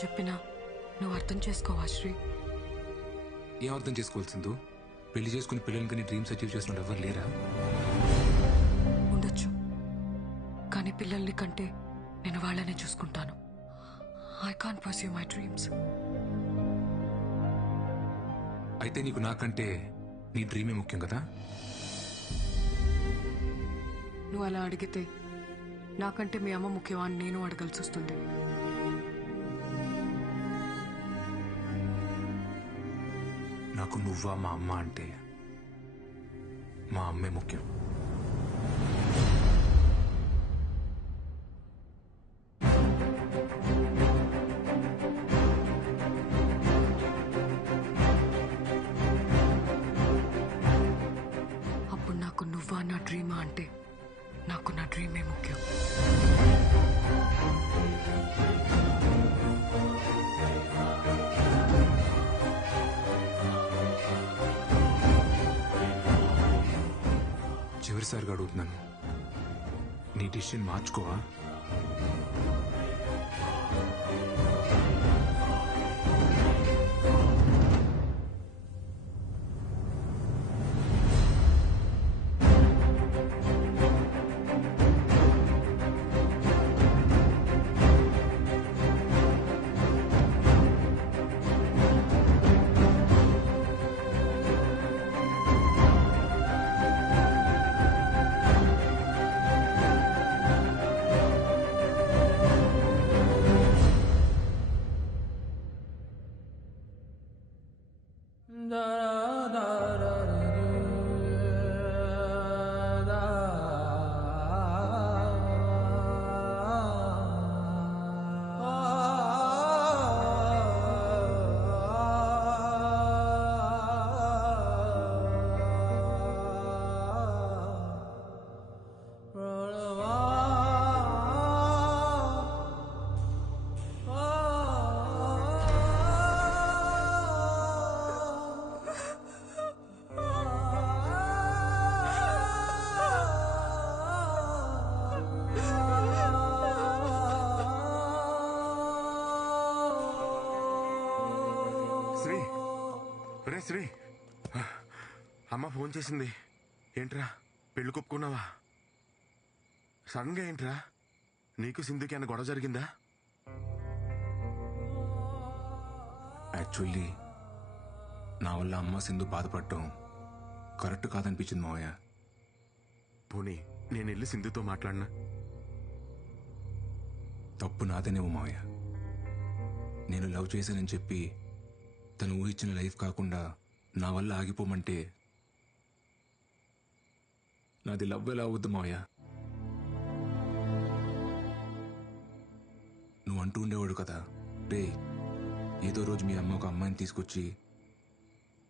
చెప్పినా నువ్వు అర్థం చేసుకోవా శ్రీ? ఏం అర్థం చేసుకోవాల్సిందో? పెళ్లి చేసుకుని పిల్లలకి డ్రీమ్స్ అచీవ్ చేసిన ఎవరు లేరా? ఉండొచ్చు, కానీ పిల్లల్ని కంటే నేను వాళ్ళనే చూసుకుంటాను. I can't pursue my dreams. అయితే నీకు నాకంటే నీ డ్రీమే ముఖ్యం కదా? నువ్వు అలా అడిగితే నాకంటే మీ అమ్మ ముఖ్యమా అని నేను అడగాల్సి వస్తుంది. నాకు నువ్వా మా అమ్మ అంటే మా అమ్మే ముఖ్యం. అప్పుడు నాకు నువ్వా నా డ్రీమా అంటే నాకు నా డ్రీమే ముఖ్యం. చివరిసారిగా అడుగుతున్నాను, నీ డిసిషన్ మార్చుకోవా? శ్రీ, రే శ్రీ, అమ్మ ఫోన్ చేసింది. ఏంట్రా పెళ్లి కొప్పుకున్నావా? సడన్గా ఏంట్రా? నీకు సింధుకి అన్న గొడవ జరిగిందా? యాక్చువల్లీ నా వల్ల అమ్మ సింధు బాధపడటం కరెక్ట్ కాదనిపించింది మావయ్య. పోనీ నేను వెళ్ళి సింధుతో మాట్లాడినా? తప్పు నాదేనేమో మావయ్య. నేను లవ్ చేశానని చెప్పి తను ఊహించిన లైఫ్ కాకుండా నా వల్ల ఆగిపోమంటే నాది లవ్ ఎలా అవుద్దు మావయ్య? నువ్వు అంటూ ఉండేవాడు కదా, రే ఏదో రోజు మీ అమ్మ ఒక అమ్మాయిని తీసుకొచ్చి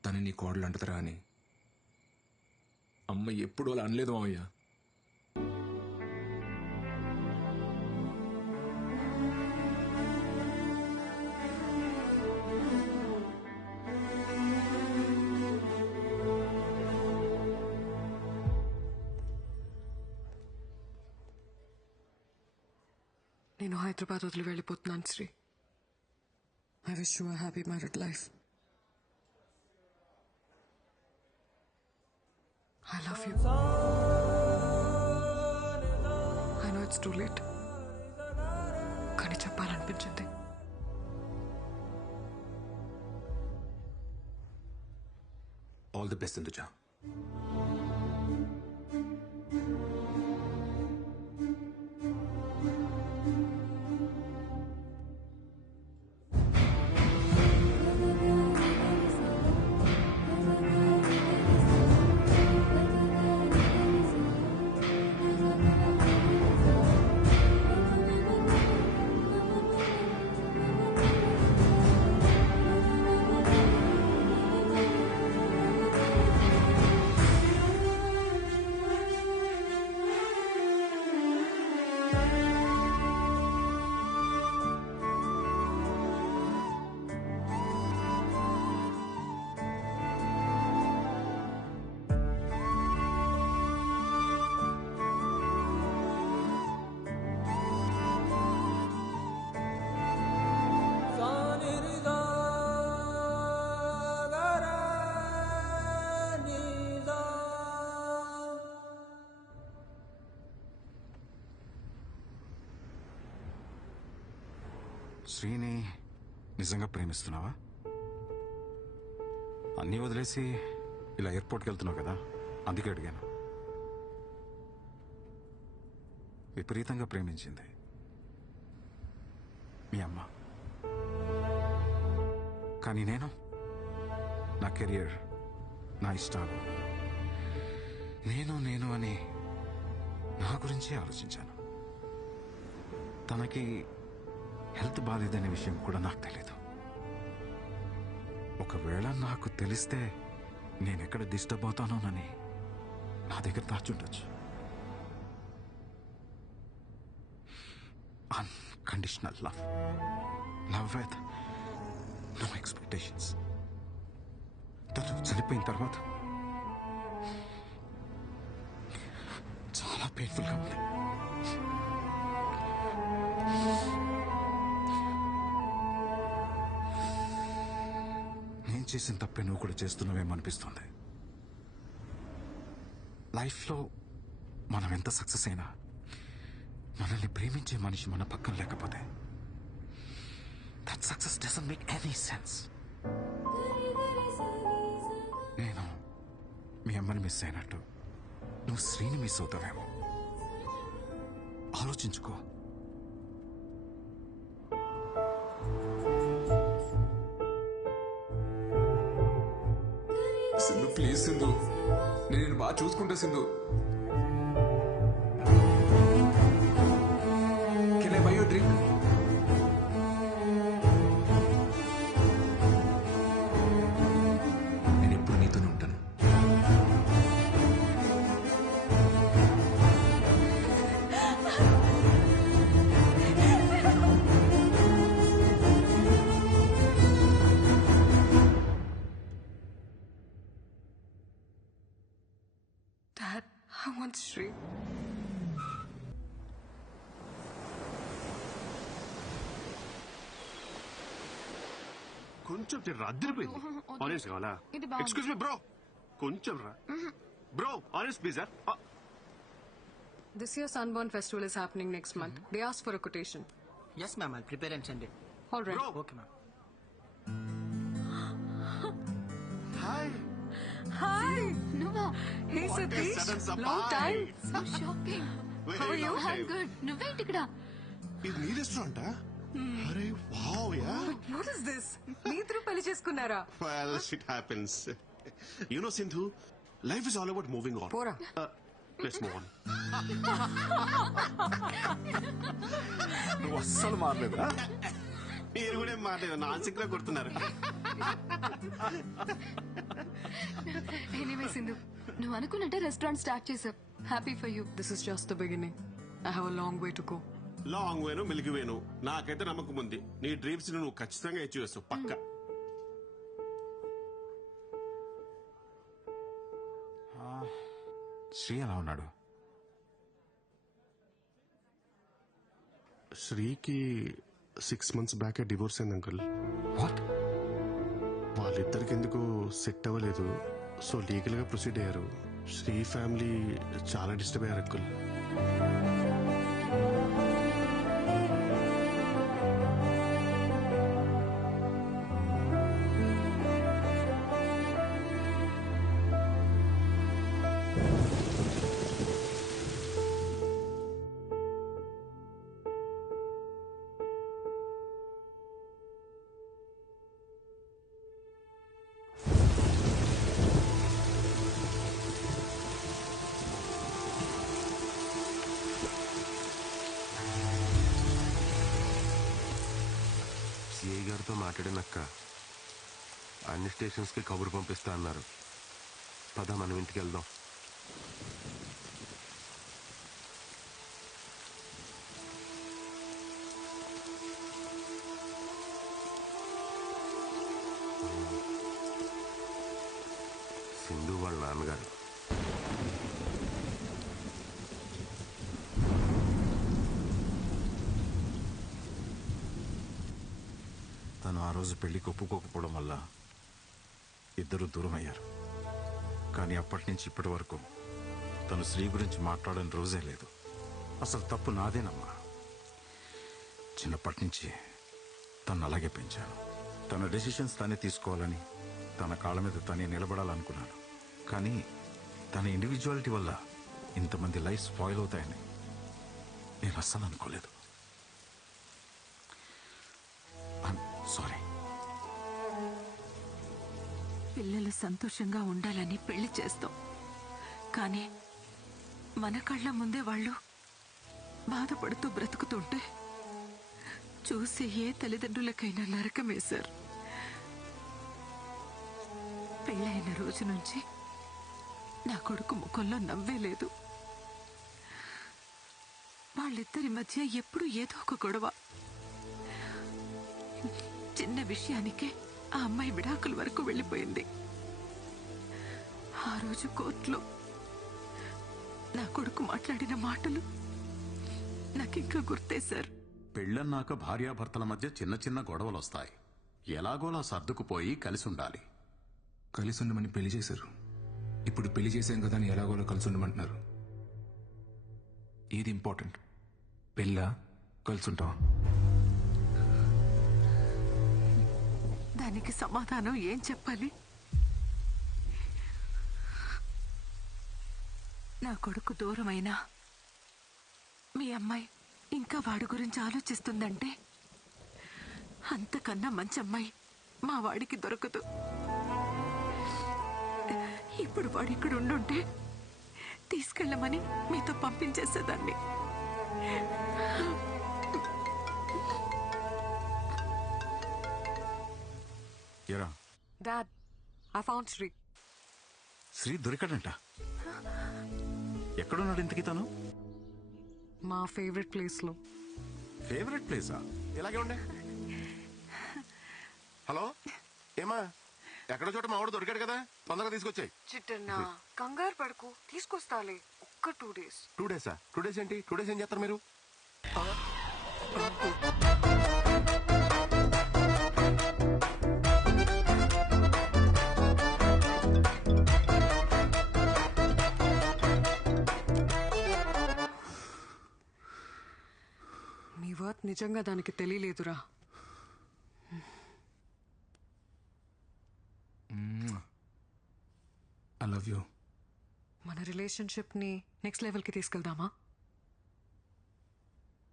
తను నీ కోడలు అంటదరా అని. అమ్మ ఎప్పుడు అలా అనలేదు మావయ్య. నేను హైదరాబాద్ వదిలి వెళ్ళిపోతున్నాను Sri. I wish you a happy married life. I love you. I know it's too late, కానీ చెప్పాలనిపించింది. All the best Induja. శ్రీని నిజంగా ప్రేమిస్తున్నావా? అన్నీ వదిలేసి ఇలా ఎయిర్పోర్ట్కి వెళ్తున్నావు కదా, అందుకే అడిగాను. విపరీతంగా ప్రేమించింది మీ అమ్మ. కానీ నేను నా కెరియర్, నా ఇష్టాలు, నేను అని నా గురించే ఆలోచించాను. తనకి హెల్త్ బాగాలేదనే విషయం కూడా నాకు తెలియదు. ఒకవేళ నాకు తెలిస్తే నేనెక్కడ డిస్టర్బ్ అవుతానోనని నా దగ్గర దాచుండొచ్చు. Unconditional love, love with no expectations. తను చనిపోయిన తర్వాత చాలా పెయిన్ఫుల్గా ఉంది. నేను చేసిన తప్పే నువ్వు కూడా చేస్తున్నావేమో అనిపిస్తుంది. లైఫ్లో మనం ఎంత సక్సెస్ అయినా మనల్ని ప్రేమించే మనిషి మన పక్కన లేకపోతే that success doesn't make any sense. నేను మీ అమ్మని మిస్ అయినట్టు నువ్వు శ్రీని మిస్ అవుతావేమో. ఆలోచించుకో. సింధు ప్లీజ్ సింధు, నేను బాగా చూసుకుంటా Sindhu. Can I by you drink? నేను ఎప్పుడు నీతోనే ఉంటాను. Dad, I want Sri. కొంచెం అద్దరిపోయింది. ఆరెంజ్ కావాలా? ఎక్స్క్యూజ్ మీ బ్రో, కొంచెం రా bro. Orange please. This year's Sunburn Festival is happening next month. They asked for a quotation. Yes, ma'am. I'll prepare and send it. All right. Bro. Okay, ma'am. Hi. Hi. నువ్వా? Hey, What a Satish. sudden surprise. Long time. So shocking. How are you? I'm good. నువ్వేంటి ఇక్కడ? ఇది నీ రెస్టారెంటా? అరే wow yeah. What is this? మీ ఇద్దరు పెళ్లి చేసుకున్నారా? Well, shit happens. You know, Sindhu, life is all about moving on. పోరా. Let's move on. నువ్వు అస్సలు మారలేదా? మీరు కూడా ఏం మాట్లాడారు, నాన్సిక్ లా కొడుతున్నారు. ఎనీవే సింధు, నువ్వు అనుకున్నట్టే రెస్టారెంట్ స్టార్ట్ చేసావు. Happy for you. This is just the beginning. I have a long way to go. Long వేను మిల్కి వేను నాకైతే నమ్మకం ఉంది. నీ డ్రీమ్స్ నువ్వు ఖచ్చితంగా అచీవ్ చేస్తావు పక్క. శ్రీ ఎలా ఉన్నాడు? శ్రీకి 6 months బ్యాక్ డివోర్స్ అయింది అంకుల్. వాట్? వాళ్ళిద్దరికి ఎందుకు సెట్ అవ్వలేదు, సో లీగల్ గా ప్రొసీడ్ అయ్యారు. శ్రీ ఫ్యామిలీ చాలా డిస్టర్బ్ అయ్యారు అంకుల్. సిఐ గారితో మాట్లాడినక్క అన్ని స్టేషన్స్కి కబురు పంపిస్తా అన్నారు. పద మనం ఇంటికి వెళ్దాం. సింధు వాళ్ళ నాన్నగారు. తను ఆ రోజు పెళ్లికి ఒప్పుకోకపోవడం వల్ల ఇద్దరు దూరం అయ్యారు. కానీ అప్పటి నుంచి ఇప్పటి వరకు తను శ్రీ గురించి మాట్లాడని రోజే లేదు. అసలు తప్పు నాదేనమ్మా. చిన్నప్పటి నుంచి తను అలాగే పెంచాను. తన డెసిషన్స్ తనే తీసుకోవాలని, తన కాళ్ళ మీద తనే నిలబడాలనుకున్నాను. కానీ తన ఇండివిజువాలిటీ వల్ల ఇంతమంది లైఫ్ స్పాయిల్ అవుతాయని నేను అస్సలు అనుకోలేదు. సారీ. పిల్లలు సంతోషంగా ఉండాలని పెళ్లి చేస్తాం, కానీ మన కళ్ళ ముందే వాళ్ళు బాధపడుతూ బ్రతుకుతుంటే చూసి ఏ తల్లిదండ్రులకైనా నరకమే సార్. పెళ్ళైన రోజు నుంచి నా కొడుకు ముఖంలో నవ్వే లేదు. వాళ్ళిద్దరి మధ్య ఎప్పుడూ ఏదో ఒక గొడవ. చిన్న విషయానికే ఆ అమ్మాయి విడాకుల వరకు వెళ్ళిపోయింది. ఆ రోజు కోర్టులో నా కొడుకు మాట్లాడిన మాటలు నాకింకా గుర్తే సార్. పెళ్ళన్నాక భార్యాభర్తల మధ్య చిన్న చిన్న గొడవలు వస్తాయి. ఎలాగోలా సర్దుకుపోయి కలిసి ఉండాలి. కలిసి ఉండమని పెళ్లి చేశారు. ఇప్పుడు పెళ్లి చేసాం కదా అని ఎలాగోలా కలిసి ఉండమంటున్నారు. ఏది ఇంపార్టెంట్, పెళ్ళా కలిసి ఉంటాం? దానికి సమాధానం ఏం చెప్పాలి? నా కొడుకు దూరమైనా మీ అమ్మాయి ఇంకా వాడి గురించి ఆలోచిస్తుందంటే అంతకన్నా మంచి అమ్మాయి మా వాడికి దొరకదు. ఇప్పుడు వాడు ఇక్కడ ఉండుంటే తీసుకెళ్ళమని మీతో పంపించేసేదాన్ని. ఎరా dad, I found Sri. Sri దొరికాడంట. ఎక్కడున్నాడు ఇంతకీ తను? మా ఫేవరెట్ ప్లేస్ లో. ఫేవరెట్ ప్లేసా? ఇలాగే ఉండే. హలో, ఏమా ఎక్కడో చోట మా వాడు దొరికాడు కదా, తొందరగా తీసుకొచ్చాయి. చిట్టన్నా కంగారు పడుకు, తీసుకొస్తాలే. ఒక్క 2 days. 2 days? 2 days ఏంటి? 2 days ఏం చేస్తారు మీరు? నీ వర్త్ నిజంగా దానికి తెలియలేదురా. I love you. మన రిలేషన్షిప్ ని నెక్స్ట్ లెవెల్ కి తీసుకెళ్దామా?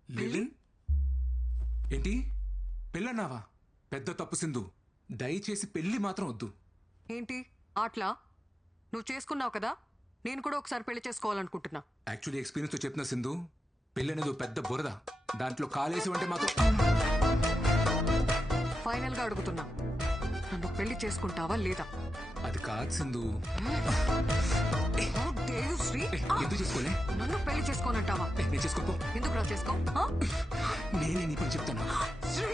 లివిన్? ఏంటి పెళ్ళన్నావా? పెద్ద తప్పు సింధు. దయచేసి పెళ్లి మాత్రం వద్దు. ఏంటి ఆట్లా? నువ్వు చేసుకున్నావు కదా, నేను కూడా ఒకసారి పెళ్లి చేసుకోవాలనుకుంటున్నా. యాక్చువల్లీ ఎక్స్పీరియన్స్ తో చెప్తున్నా సింధు, పెళ్లి అనేది ఓ పెద్ద బురద. దాంట్లో కాలేసి అంటే మాత్రం. ఫైనల్ గా అడుగుతున్నా, నన్ను పెళ్లి చేసుకుంటావా లేదా? అది కాదు Sindhu. How dare you, Shri? ఎందుకు చేసుకోలే? నన్ను పెళ్లి చేసుకోనంటావా? నేను చేసుకోపో. ఎందుకు రా చేసుకో? నేనే నీ పని చెప్తాను. శ్రీ